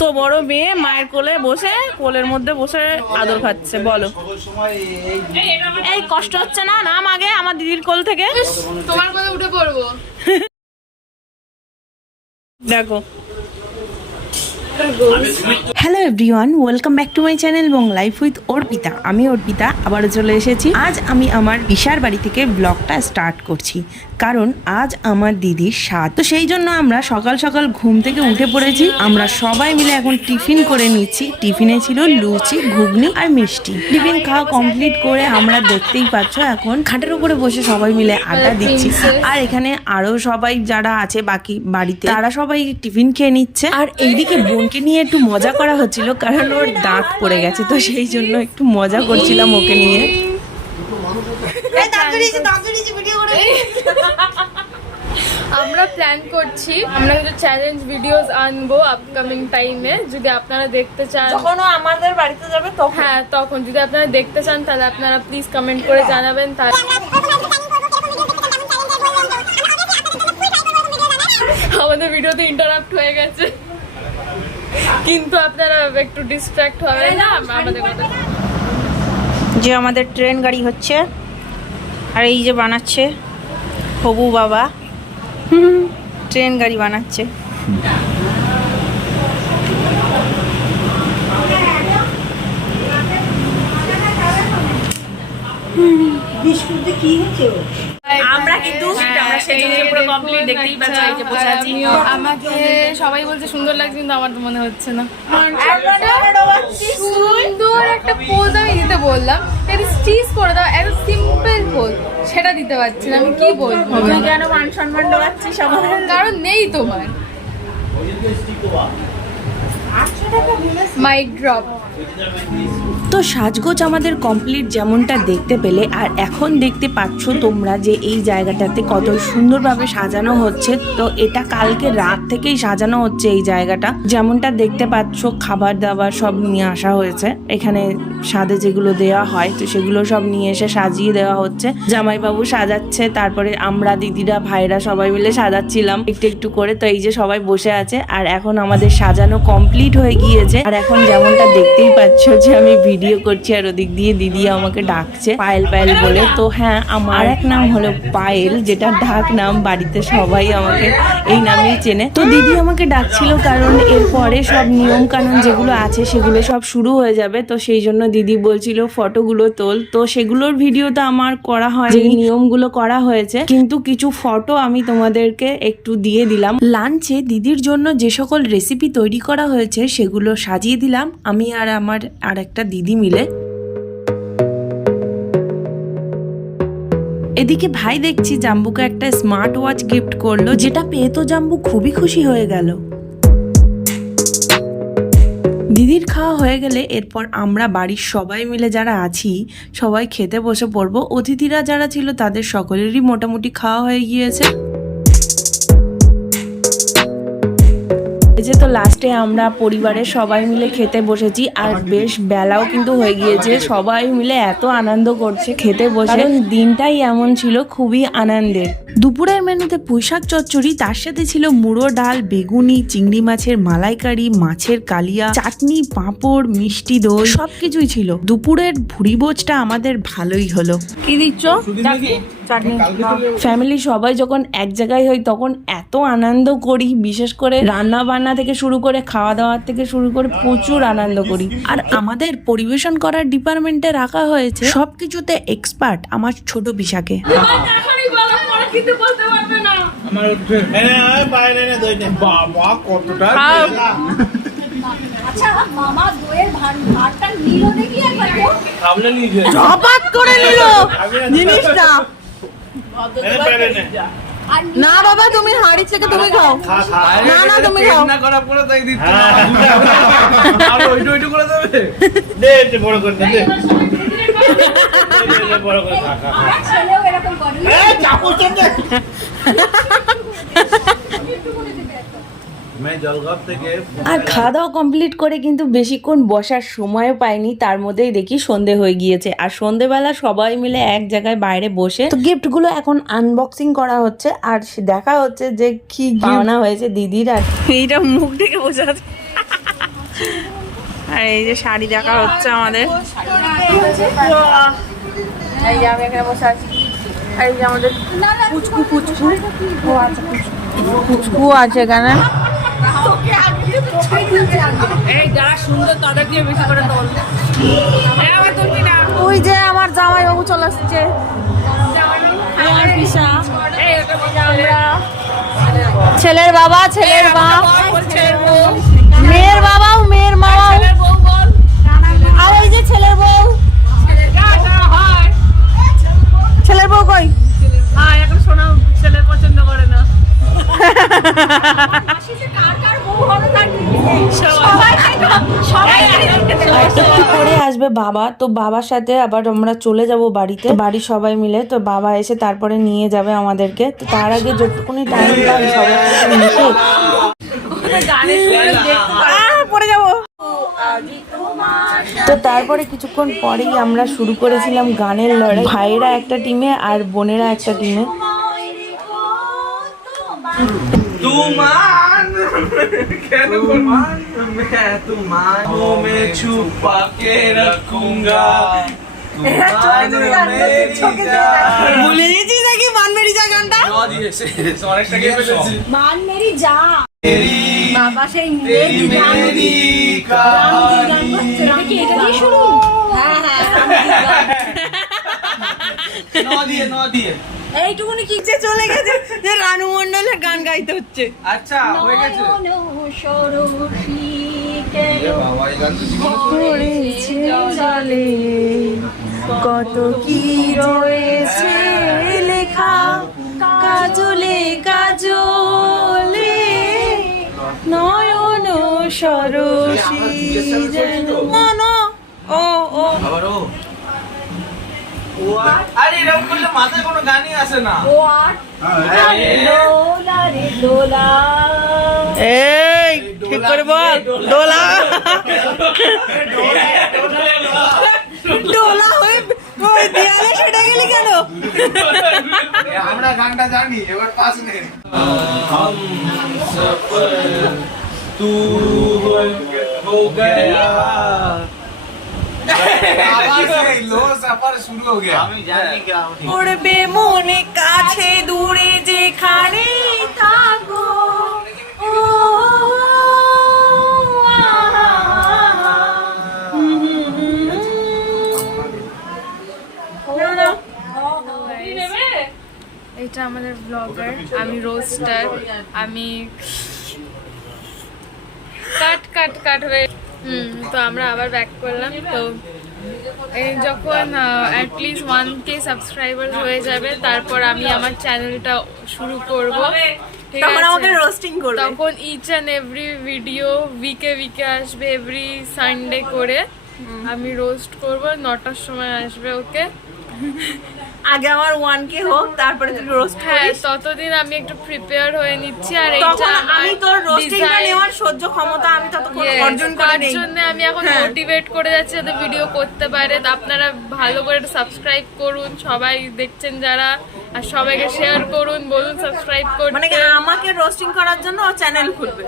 এত বড় মেয়ে মায়ের কোলে বসে, কোলের মধ্যে বসে আদর খাচ্ছে। বলো এই কষ্ট হচ্ছে না? নাম আগে আমার দিদির কোল থেকে। তোমার কোলে উঠে পড়বো। দেখো। Hello everyone, welcome back to my channel Bong life with Arpita. আমি অর্পিতা আবারও চলে এসেছি। আজ আমি আমার বিশার বাড়ি থেকে ব্লগটা স্টার্ট করছি, কারণ আজ আমার দিদির সাথ। তো সেই জন্য আমরা সকাল সকাল ঘুম থেকে উঠে পড়েছি। আমরা সবাই মিলে এখন টিফিন করে নিচ্ছি। টিফিনে ছিল লুচি, ঘুগনি আর মিষ্টি। টিফিন খাওয়া কমপ্লিট করে আমরা দেখতেই পাচ্ছ এখন খাটের উপরে বসে সবাই মিলে আড্ডা দিচ্ছি। আর এখানে আরো সবাই যারা আছে বাকি বাড়িতে, তারা সবাই টিফিন খেয়ে নিচ্ছে। আর এইদিকে বোনকে নিয়ে একটু মজা করা হচ্ছিল, কারণ ওর দাঁত পড়ে গেছে, তো সেই জন্য একটু মজা করছিলাম ওকে নিয়ে। আমরা প্ল্যান করছি, আমরা কিছু চ্যালেঞ্জ ভিডিওস আনবো আপকামিং টাইমে। যদি আপনারা দেখতে চান, যখন ও আমাদের বাড়িতে যাবে তখন, হ্যাঁ তখন যদি আপনারা দেখতে চান তাহলে আপনারা প্লিজ কমেন্ট করে জানাবেন। তাহলে আমাদের ভিডিওতে ইন্টারাপ্ট হয়ে গেছে, কিন্তু আপনারা একটু ডিস্ট্র্যাক্ট হবেন না আমাদের কথা। যে আমাদের ট্রেন গাড়ি হচ্ছে, আর এই যে বানাচ্ছে হবু বাবা, ট্রেন গাড়ি বানাচ্ছে। আমরা কিন্তু পুরো কমপ্লিট দেখতেই পাচ্ছ, এই যে বসে আছি। আমাকে সবাই বলছে সুন্দর লাগছে, কিন্তু আমার তো মনে হচ্ছে না। সুন্দর একটা পোজ আমি দিতে বললাম, এটা স্টিচ করে দাও, এত সিম্পল পোজ, সেটা দিতে পারছি না। আমি কি বলবো? তুই কেন মান সম্মান ডোবাচ্ছিস আমাদের? কারণ নেই তোমার। Mic drop. তো সাজগোজ আমাদের কমপ্লিট যেমনটা দেখতে পেলে, আর এখন দেখতে পাচ্ছ তোমরা যে এই জায়গাটাতে কত সুন্দরভাবে সাজানো হচ্ছে। তো এটা কালকে রাত থেকেই সাজানো হচ্ছে এই জায়গাটা। যেমনটা দেখতে পাচ্ছ খাবার দাবার সব নিয়ে আসা হয়েছে এখানে, স্বাদে যেগুলো দেওয়া হয় তো সেগুলো সব নিয়ে এসে সাজিয়ে দেওয়া হচ্ছে। জামাইবাবু সাজাচ্ছে, তারপরে আমরা দিদিরা ভাইরা সবাই মিলে সাজাচ্ছিলাম একটু একটু করে। তো এই যে সবাই বসে আছে, আর এখন আমাদের সাজানো কমপ্লিট হয়ে গিয়েছে। আর এখন যেমনটা দেখতেই পাচ্ছ যে আমি ভিডিও করছি, আর ওদিক দিয়ে দিদি আমাকে ডাকছে পায়েল পায়েল বলে। তো হ্যাঁ, আমার এক নাম হলো পায়েল, যেটা ডাক নাম, বাড়িতে সবাই আমাকে এই নামেই চেনে। তো দিদি আমাকে ডাকছিল কারণ এরপরে সব নিয়ম কানুন যেগুলো আছে সেগুলো সব শুরু হয়ে যাবে। তো সেই জন্য দিদি বলছিল ফটোগুলো তোল। তো সেগুলোর ভিডিও তো আমার করা হয়, যে নিয়মগুলো করা হয়েছে, কিন্তু কিছু ফটো আমি তোমাদেরকে একটু দিয়ে দিলাম। লাঞ্চে দিদির জন্য যে সকল রেসিপি তৈরি করা হয়েছে সেগুলো সাজিয়ে দিলাম আমি আর আমার আর একটা দিদি মিলে। এদিকে ভাই দেখছি জাম্বুকে একটা স্মার্ট ওয়াচ গিফট করলো, যেটা পেয়ে তো জাম্বু খুবই খুশি হয়ে গেল। দিদির খাওয়া হয়ে গেলে এরপর আমরা বাড়ির সবাই মিলে যারা আছি সবাই খেতে বসে পড়বো। অতিথিরা যারা ছিল তাদের সকলেরই মোটামুটি খাওয়া হয়ে গিয়েছে। তো লাস্টে আমরা পরিবারের সবাই মিলে খেতে বসেছি, আর বেশ বেলাও কিন্তু হয়ে গিয়েছে। সবাই মিলে এত আনন্দ করছে খেতে বসে, কারণ দিনটাই এমন ছিল, খুবই আনন্দের। দুপুরের মেনুতে পুঁইশাক চচ্চড়ি, তার সাথে ছিল মুড়ো ডাল, বেগুনি, চিংড়ি মাছের মালাইকারি, মাছের কালিয়া, চাটনি, পাঁপড়, মিষ্টি দই, সবকিছুই ছিল। দুপুরের ভুরিভোজটা আমাদের ভালোই হলো। কি দিচ্ছ? ফ্যামিলি সবাই যখন এক জায়গায় হই তখন এত আনন্দ করি, বিশেষ করে রান্না বান্না থেকে শুরু করে খাওয়া দাওয়ার থেকে শুরু করে প্রচুর আনন্দ করি। আর আমাদের পরিবেশন করার ডিপার্টমেন্টে রাখা হয়েছে সবকিছুতে এক্সপার্ট আমার ছোট বিশাকে। আচ্ছা মামা দইয়ের ভাতটা নিল দেখি একবার তো সামনে নিয়ে জবাব করে নিল জিনিসটা। না বাবা, তুমি হাড়ি থেকে তুমি খাও। না না তুমি খাও না, করা পড়ে তাই দিচ্ছি আর ওইটা ওইটা করে দেবে। দে বড় করে দে, বড় করে খা। ছেলেও এরকম করে। এই চাপল চন্দে আর খাওয়া দাওয়া কমপ্লিট করে কিন্তু বেশিক্ষণ বসার সময়ও পাইনি, তার মধ্যেই দেখি সন্ধে হয়ে গিয়েছে। আর সন্ধেবেলা সবাই মিলে এক জায়গায় বাইরে বসে তো গিফটগুলো এখন আনবক্সিং করা হচ্ছে, আর দেখা হচ্ছে যে কি পাওনা হয়েছে দিদির। আর এইটা মুখ থেকে বোঝা আর এই যে শাড়ি দেখা হচ্ছে আমাদের। এই যে আমি এখানে বসে আছি, আর এই যে আমাদের পুচকু পুচকু ও আচ্ছা পুচকু আছে এখানে। এই যারা সুন্দর তাদেরকে বেশি করে তোল। ওই যে আমার জামাই বাবু চলে আসছে, আমার পিসা, ছেলের বাবা, ছেলের মা, মেয়ের বাবা, মেয়ের মা, আর এই যে ছেলের বউ। ছেলের বউ কই? এখন শোনা ছেলে পছন্দ করে না। একটু পরে আসবে বাবা, তো বাবার সাথে আবার আমরা চলে যাব বাড়িতে, বাড়ির সবাই মিলে। তো বাবা এসে তারপরে নিয়ে যাবে আমাদেরকে। তো তার আগে যতটুকুনি টাইম পাই সবার সাথে মিশে পড়ে যাব। তো তারপরে কিছুক্ষণ পরেই আমরা শুরু করেছিলাম গানের লড়াই, ভাইয়েরা একটা টিমে আর বোনেরা একটা টিমে। तुमान कहने मान मैं तुमान में छुपा के रखूंगा ভুলে গেছি নাকি মান মেরি যা গানটা? মান মেরি যা বাবা সেই तेरी मेरी গান করছে, এটা কি এটা দিয়ে শুরু? হ্যাঁ नौ दिए এইটুকুনি কি চলে গেছে যে রানু মণ্ডলের গান গাইতে হচ্ছে। अच्छा हो गए সরসী কেন बाबा ये गान तो जीवन পড়েছে জলে কত কি রয়েছে লেখা, কাজলে কাজলে নয়ন সরসী যেন। ও ও আবার ও আরে এরকম করলে মাথায় কোনো গানই আসে না। ও আর দোলা রে দোলা এই ঠিক করে বল, দোলা দোলা হয়ে ওই দেয়ালে সেটা গেলি কেন? আমরা গানটা জানি, এবার পাস নেই। हम सफर तू हो गया आवाज से लो सफर शुरू हो गया। हमें जाने क्या উড়বে মনে কাছে দূরে যেখানে থাকো ও এটা আমাদের ব্লগার, আমি রোস্টার, আমি কাট হয়ে তো আমরা আবার ব্যাক করলাম। তো এই যখন অ্যাটলিস্ট 1K সাবস্ক্রাইবার হয়ে যাবে তারপর আমি আমার চ্যানেলটা শুরু করব, ঠিক তখন আমাকে আছে? রোস্টিং করবে। তখন ইচ অ্যান্ড এভরি ভিডিও উইকে আসবে, এভরি সানডে করে আমি রোস্ট করব, 9টার সময় আসবে। ওকে, আগে আমার 1K হোক তারপরে তুই রোস্ট হ্যাঁ করিস। ততদিন আমি একটু প্রিপেয়ার হয়ে নিচ্ছি। আর এইটা তখন আমার আমি তোর রোস্টিংটা design- নেওয়ার সহ্য ক্ষমতা আমি ততক্ষণ Yes, অর্জন করে তার নেই। জন্য আমি এখন হ্যাঁ। মোটিভেট করে যাচ্ছি যাতে ভিডিও করতে পারে। তো আপনারা ভালো করে সাবস্ক্রাইব করুন, সবাই দেখছেন যারা, আর সবাইকে শেয়ার করুন, বলুন সাবস্ক্রাইব মানে করতে। কি আমাকে রোস্টিং করার জন্য ও চ্যানেল খুলবে?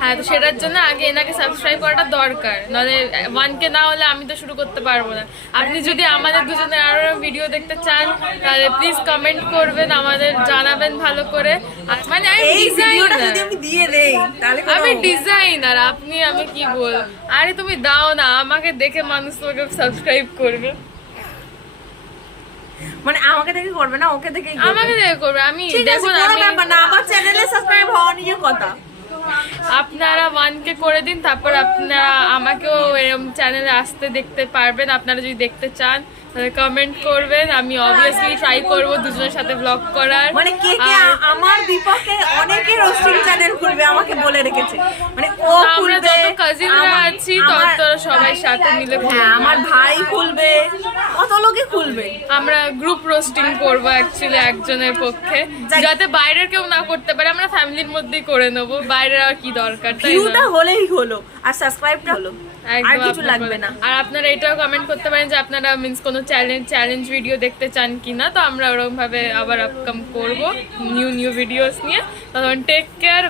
হ্যাঁ, তো সেটার জন্য আগে এনাকে সাবস্ক্রাইব করাটা দরকার, নাহলে 1K না হলে আমি তো শুরু করতে পারবো না। আপনি যদি আমাদের দুজনের আরো ভিডিও দেখতে চান তাহলে প্লিজ কমেন্ট করবেন, আমাদের জানাবেন ভালো করে। আর মানে আমি এই ভিডিওটা যদি ডিজাইনার, আমি দিয়ে দেই তাহলে আমি ডিজাইনার, আমি কি বল। আরে তুমি দাও না, আমাকে দেখে মানুষ তোমাকে সাবস্ক্রাইব করবে। মানে আমাকে দেখে করবে না, ওকে দেখেই করবে। আমাকে দেখে করবে। আমি ঠিক আছে, দেখুন, কোনো আমি ব্যাপার না, আমার চ্যানেলে সাবস্ক্রাইব হওয়া নিয়ে কথা। আপনারা 1K করে দিন, তারপর আপনারা আমাকেও এরকম চ্যানেলে আসতে দেখতে পারবেন। আপনারা যদি দেখতে চান তাহলে কমেন্ট করবেন, আমি অবভিয়াসলি ট্রাই করব দুজনের সাথে ব্লগ করার। মানে কে কে আর আমার বিপক্ষে অনেকে রোস্টিং চ্যানেল খুলবে আমাকে বলে রেখেছে। মানে ও আমরা খুলবে, যত কাজিনরা আমার- আছি আমার- তত সবাই সাথে মিলে হ্যাঁ, খুলবো। আমার ভাই খুলবে, কত লোকে খুলবে। আমরা গ্রুপ রোস্টিং করবো অ্যাকচুয়ালি একজনের পক্ষে, যাতে বাইরের কেউ না করতে পারে। আমরা ফ্যামিলির মধ্যেই করে নেবো, বাইরের আর কি দরকার, তাই ভিউটা না? হলেই হলো আর সাবস্ক্রাইবটা হলো, আর একদম কিছু আপনার লাগবে না। আর আপনারা এটাও কমেন্ট করতে পারেন যে আপনারা মিন্স কোনো চ্যালেঞ্জ ভিডিও দেখতে চান কিনা। তো আমরা ওরকম ভাবে আবার আপকাম করবো নিউ ভিডিওস নিয়ে। তখন টেক কেয়ার।